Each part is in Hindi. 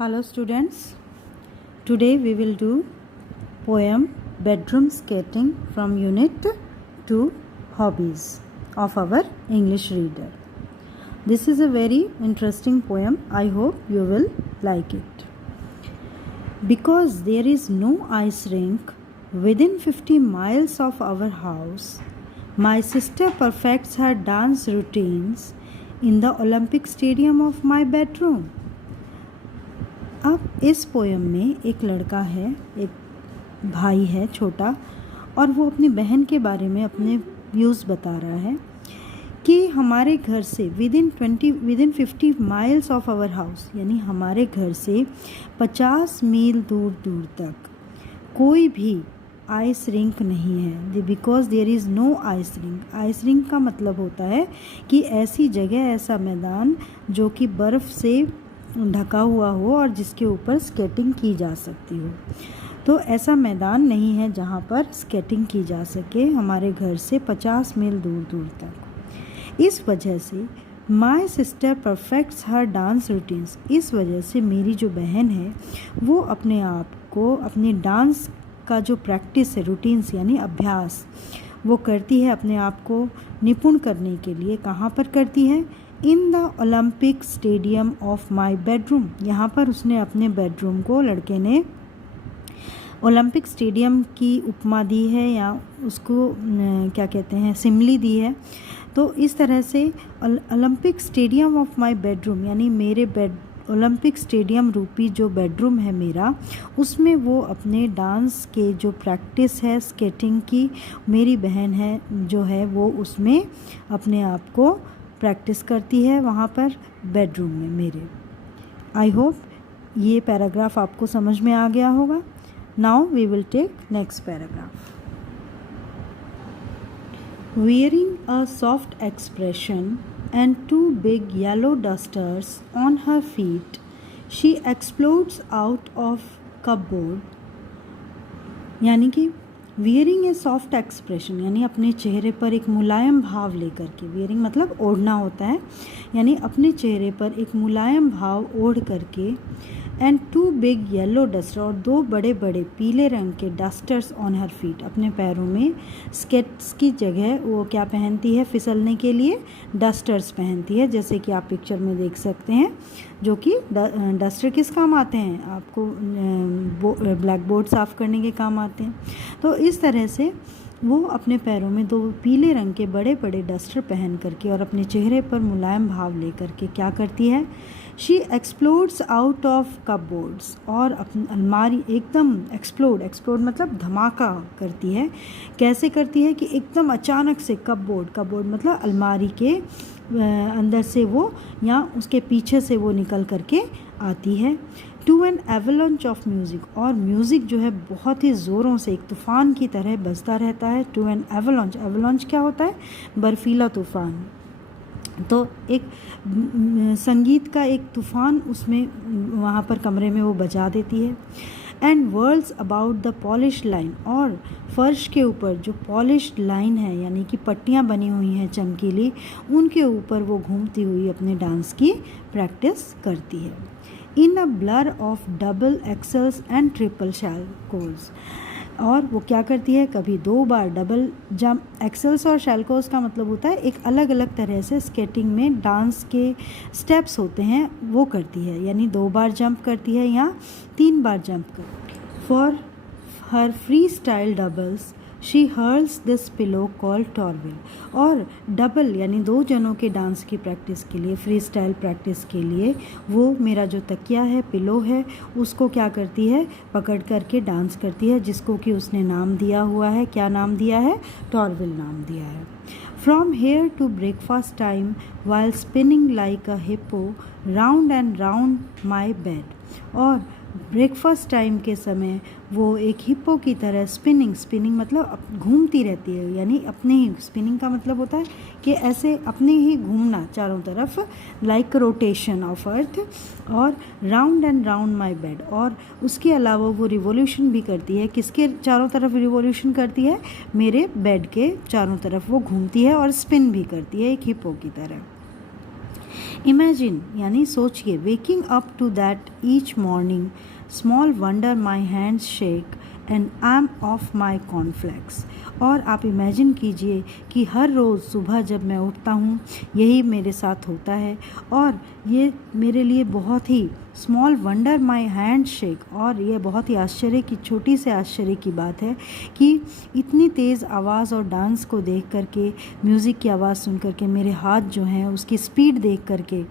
Hello students, today we will do poem Bedroom Skating from Unit 2 Hobbies of our English reader. This is a very interesting poem. I hope you will like it. Because there is no ice rink within 50 miles of our house, my sister perfects her dance routines in the Olympic Stadium of my bedroom. अब इस पोएम में एक लड़का है, एक भाई है छोटा, और वो अपनी बहन के बारे में अपने व्यूज़ बता रहा है कि हमारे घर से within 50 miles of our house, यानी हमारे घर से 50 मील दूर दूर तक कोई भी आइस रिंक नहीं है. Because there is no ice rink. Ice rink का मतलब होता है कि ऐसी जगह, ऐसा मैदान जो कि बर्फ़ से ढका हुआ हो और जिसके ऊपर स्केटिंग की जा सकती हो. तो ऐसा मैदान नहीं है जहाँ पर स्केटिंग की जा सके हमारे घर से 50 मील दूर दूर तक. इस वजह से my sister परफेक्ट्स her dance routines. इस वजह से मेरी जो बहन है वो अपने आप को, अपने डांस का जो प्रैक्टिस है, रूटीन्स यानी अभ्यास, वो करती है अपने आप को निपुण करने के लिए. कहाँ पर करती है? In the Olympic stadium of my bedroom. यहाँ पर उसने अपने बेडरूम को, लड़के ने ओलंपिक स्टेडियम की उपमा दी है, या उसको क्या कहते हैं, सिमली दी है. तो इस तरह से Olympic stadium of my bedroom यानी मेरे ओलंपिक स्टेडियम रूपी जो बेडरूम है मेरा, उसमें वो अपने डांस के जो प्रैक्टिस है स्केटिंग की, मेरी बहन है जो है वो उसमें अपने आप को प्रैक्टिस करती है वहाँ पर बेडरूम में मेरे. आई होप ये पैराग्राफ आपको समझ में आ गया होगा. Now we will take next paragraph. Wearing a soft expression and 2 big yellow dusters on her feet, she explodes out of cupboard. यानी कि वियरिंग ए सॉफ्ट एक्सप्रेशन यानी अपने चेहरे पर एक मुलायम भाव लेकर के, वियरिंग मतलब ओढ़ना होता है, यानी अपने चेहरे पर एक मुलायम भाव ओढ़ करके, एंड 2 बिग येलो डस्टर, और 2 बड़े बड़े पीले रंग के डस्टर्स ऑन हर फीट, अपने पैरों में स्केट्स की जगह वो क्या पहनती है, फिसलने के लिए डस्टर्स पहनती है, जैसे कि आप पिक्चर में देख सकते हैं, जो कि डस्टर किस काम आते हैं, आपको ब्लैक बोर्ड साफ़ करने के काम आते हैं. तो इस तरह से वो अपने पैरों में 2 पीले रंग के बड़े बड़े डस्टर पहन करके और अपने चेहरे पर मुलायम भाव लेकर के क्या करती है, she explodes out of cupboards, और अपनी अलमारी एकदम एक्सप्लोड मतलब धमाका करती है. कैसे करती है कि एकदम अचानक से कपबोर्ड मतलब अलमारी के अंदर से वो या उसके पीछे से वो निकल करके आती है. To an avalanche of music, और म्यूज़िक जो है बहुत ही ज़ोरों से एक तूफ़ान की तरह बजता रहता है. टू एन एवलॉन्च क्या होता है? बर्फीला तूफ़ान. तो एक संगीत का एक तूफ़ान उसमें वहाँ पर कमरे में वो बजा देती है. And whorls about the polish line, और फर्श के ऊपर जो पॉलिश्ड लाइन है यानी कि पट्टियाँ बनी हुई हैं चमकीली, उनके ऊपर वो घूमती हुई अपने डांस की प्रैक्टिस करती है. In a blur of double axels and triple salchows, और वो क्या करती है, कभी 2 बार डबल जंप. एक्सल्स और शैलकोज का मतलब होता है एक अलग अलग तरह से स्केटिंग में डांस के स्टेप्स होते हैं, वो करती है, यानी 2 बार जंप करती है या 3 बार जंप करती है. For her freestyle doubles she hurls this pillow called Torvill, और डबल यानी 2 जनों के डांस की प्रैक्टिस के लिए, फ्री स्टाइल प्रैक्टिस के लिए, वो मेरा जो तकिया है, पिलो है, उसको क्या करती है, पकड़ करके डांस करती है, जिसको कि उसने नाम दिया हुआ है. क्या नाम दिया है? टॉर्विल नाम दिया है. From here to breakfast time while spinning like a hippo round and round my bed, और ब्रेकफास्ट टाइम के समय वो एक हिप्पो की तरह स्पिनिंग मतलब घूमती रहती है, यानी अपने ही, स्पिनिंग का मतलब होता है कि ऐसे अपने ही घूमना चारों तरफ, लाइक रोटेशन ऑफ अर्थ, और round and round my bed. और उसके अलावा वो रिवोल्यूशन भी करती है. किसके चारों तरफ रिवोल्यूशन करती है? मेरे बेड के चारों तरफ वो घूमती है और स्पिन भी करती है एक हिप्पो की तरह. इमेजिन यानी सोचिए, waking up to that each morning, small wonder my hands shake and I am off my cornflakes. और आप इमेजिन कीजिए कि हर रोज़ सुबह जब मैं उठता हूँ यही मेरे साथ होता है, और ये मेरे लिए बहुत ही small wonder my handshake, और ये बहुत ही आश्चर्य की, छोटी से आश्चर्य की बात है कि इतनी तेज़ आवाज़ और डांस को देख करके, म्यूज़िक की आवाज़ सुन करके मेरे हाथ जो हैं उसकी स्पीड देख करके,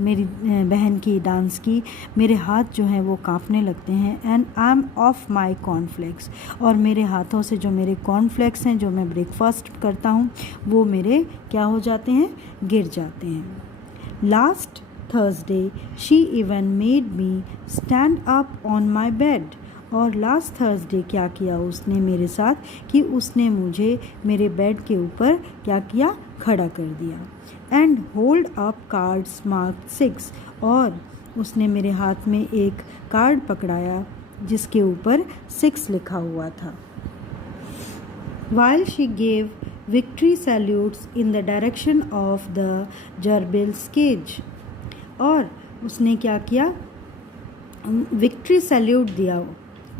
मेरी बहन की डांस की, मेरे हाथ जो हैं वो कांपने लगते हैं। And I am off my cornflakes, और मेरे हाथों से जो मेरे कॉर्नफ्लेक्स हैं, जो मैं ब्रेकफास्ट करता हूँ, वो मेरे क्या हो जाते हैं, गिर जाते हैं। Last Thursday, she even made me stand up on my bed. और लास्ट थर्सडे क्या किया उसने मेरे साथ कि उसने मुझे मेरे बेड के ऊपर क्या किया, खड़ा कर दिया। And hold up cards marked 6, और उसने मेरे हाथ में एक कार्ड पकड़ाया जिसके ऊपर 6 लिखा हुआ था। While she gave victory salutes in the direction of the Gerbil's cage, और उसने क्या किया, विक्ट्री सैल्यूट दिया,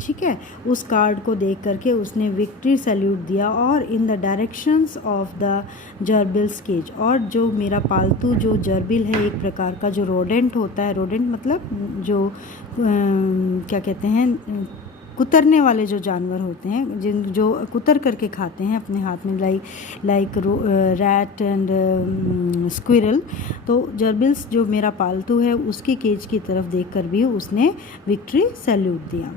ठीक है, उस कार्ड को देख करके उसने विक्ट्री सैल्यूट दिया, और in the directions of the gerbil's cage, और जो मेरा पालतू जो जर्बिल है, एक प्रकार का जो रोडेंट होता है, रोडेंट मतलब जो क्या कहते हैं, कुतरने वाले जो जानवर होते हैं, जो कुतर करके खाते हैं अपने हाथ में, लाइक रैट एंड स्क्विरल। तो जर्बिल्स जो मेरा पालतू है उसकी केज की तरफ देखकर भी उसने विक्ट्री सैल्यूट दिया।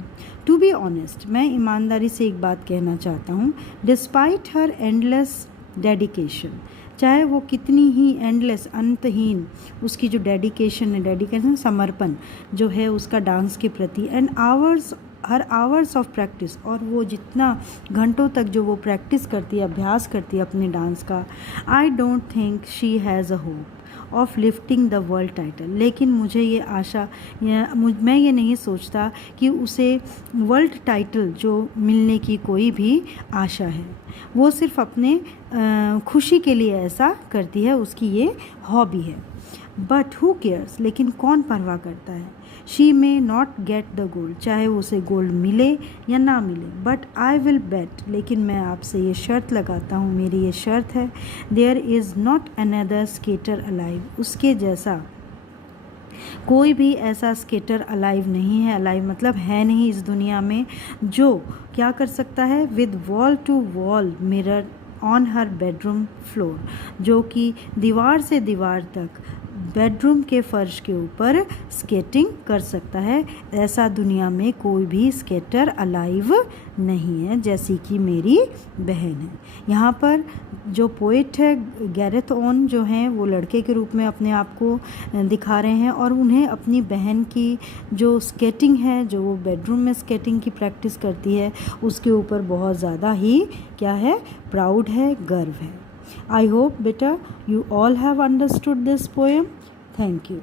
टू बी ऑनेस्ट, मैं ईमानदारी से एक बात कहना चाहता हूँ, डिस्पाइट हर एंडलेस डेडिकेशन, चाहे वो कितनी ही एंडलेस, अंतहीन उसकी जो डेडिकेशन है, डेडिकेशन समर्पण जो है उसका डांस के प्रति, एंड आवर्स ऑफ प्रैक्टिस, और वो जितना घंटों तक जो वो प्रैक्टिस करती है, अभ्यास करती है अपने डांस का, I don't think she has a hope of lifting the world title. लेकिन मुझे ये आशा, मैं ये नहीं सोचता कि उसे वर्ल्ड टाइटल जो मिलने की कोई भी आशा है। वो सिर्फ अपने खुशी के लिए ऐसा करती है, उसकी ये हॉबी है। बट हु केयर्स, लेकिन कौन परवाह करता है। She may not get the gold, चाहे उसे गोल्ड मिले या ना मिले, बट आई विल बेट, लेकिन मैं आपसे ये शर्त लगाता हूँ, मेरी ये शर्त है, there is not another skater alive, उसके जैसा कोई भी ऐसा स्केटर अलाइव नहीं है, अलाइव मतलब है नहीं इस दुनिया में, जो क्या कर सकता है, with wall to wall mirror on her bedroom floor, जो कि दीवार से दीवार तक बेडरूम के फर्श के ऊपर स्केटिंग कर सकता है। ऐसा दुनिया में कोई भी स्केटर अलाइव नहीं है जैसी कि मेरी बहन है। यहाँ पर जो पोइट है गैरेथ ओन जो हैं, वो लड़के के रूप में अपने आप को दिखा रहे हैं, और उन्हें अपनी बहन की जो स्केटिंग है, जो वो बेडरूम में स्केटिंग की प्रैक्टिस करती है, उसके ऊपर बहुत ज़्यादा ही क्या है, प्राउड है, गर्व है। I hope beta you all have understood this poem. Thank you.